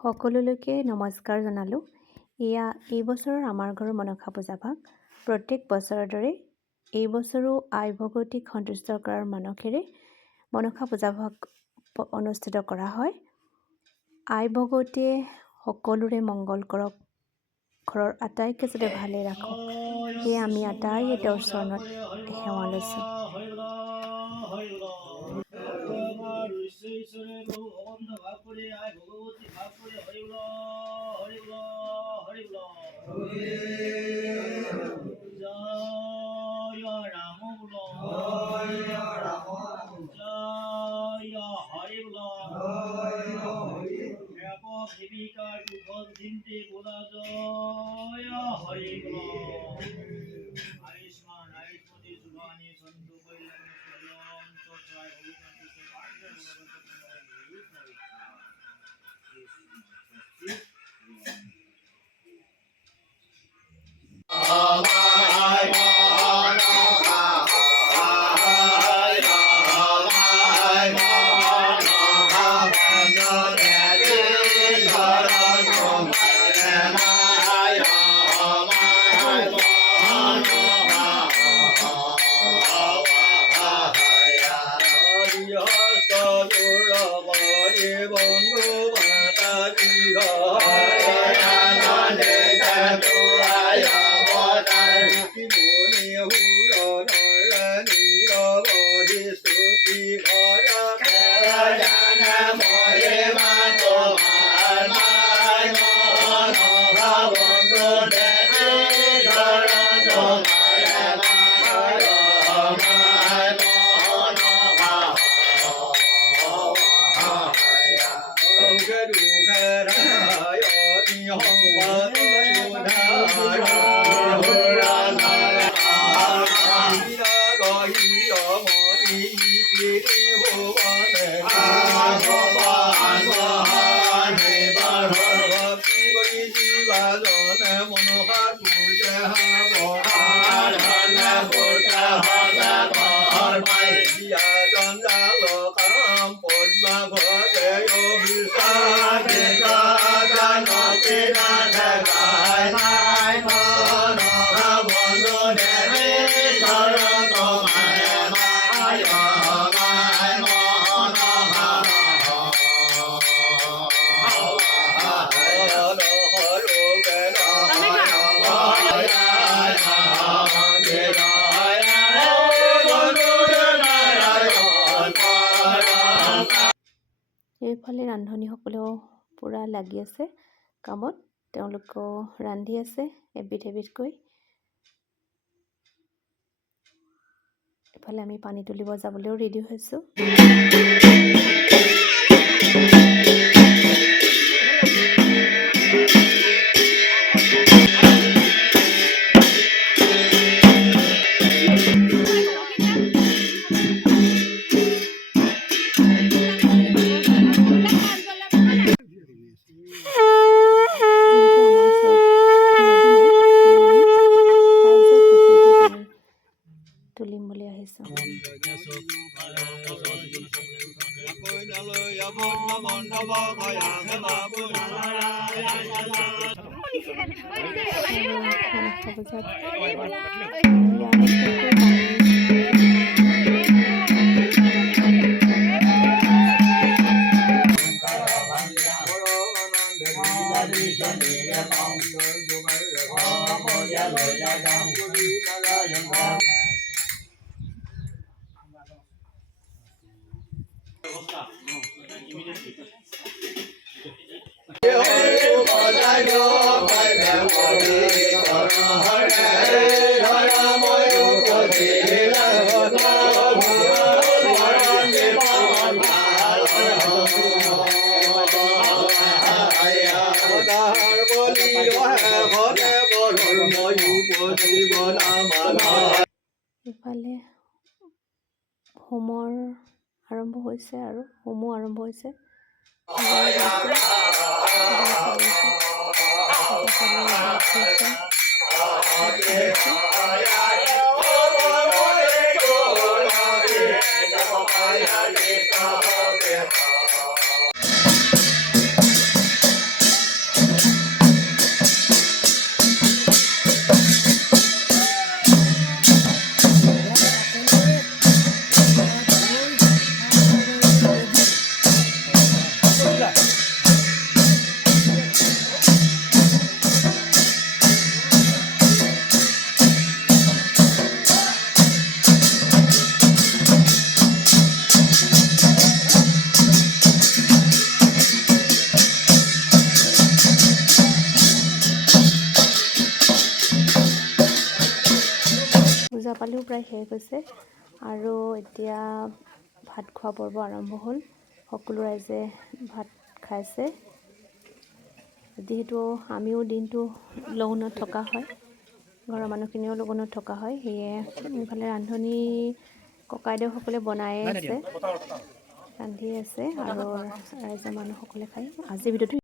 সকলোলৈকে নমস্কাৰ জনালোঁ। এয়া এই বছৰৰ আমাৰ ঘৰৰ মনসা পূজা ভাগ। প্ৰত্যেক বছৰৰ দৰে এই বছৰো আই ভগৱতীক সন্তুষ্ট কৰাৰ মানসেৰে মনসা পূজা ভাগ অনুষ্ঠিত কৰা হয়। আই ভগৱতীয়ে সকলোৰে মংগল কৰক, ঘৰৰ আটাইকে যাতে ভালে ৰাখক, সেয়ে আমি আটাইয়ে তেওঁৰ চৰণত সেৱা লৈছোঁ। এইফালে ৰান্ধনীসকলেও পূৰা লাগি আছে কামত। তেওঁলোকেও ৰান্ধি আছে এবিধ এবিধকৈ। এফালে আমি পানী তুলিব যাবলৈও ৰেডি হৈছোঁ। তুলিম বুলি আহিছোঁ। ইফালে হোমৰ আৰম্ভ হৈছে আৰু হোমো আৰম্ভ হৈছে। প্ৰায় শেষ হৈছে আৰু এতিয়া ভাত খোৱা পৰ্ব আৰম্ভ হ'ল। সকলো ৰাইজে ভাত খাইছে। যিহেতু আমিও দিনটো লঘোণত থকা হয়, ঘৰৰ মানুহখিনিও লঘোণত থকা হয়, সেয়ে ইফালে ৰান্ধনি ককাইদেউসকলে বনায়ে আছে, ৰান্ধি আছে আৰু ৰাইজৰ মানুহসকলে খায়। আজিৰ ভিডিঅ'টো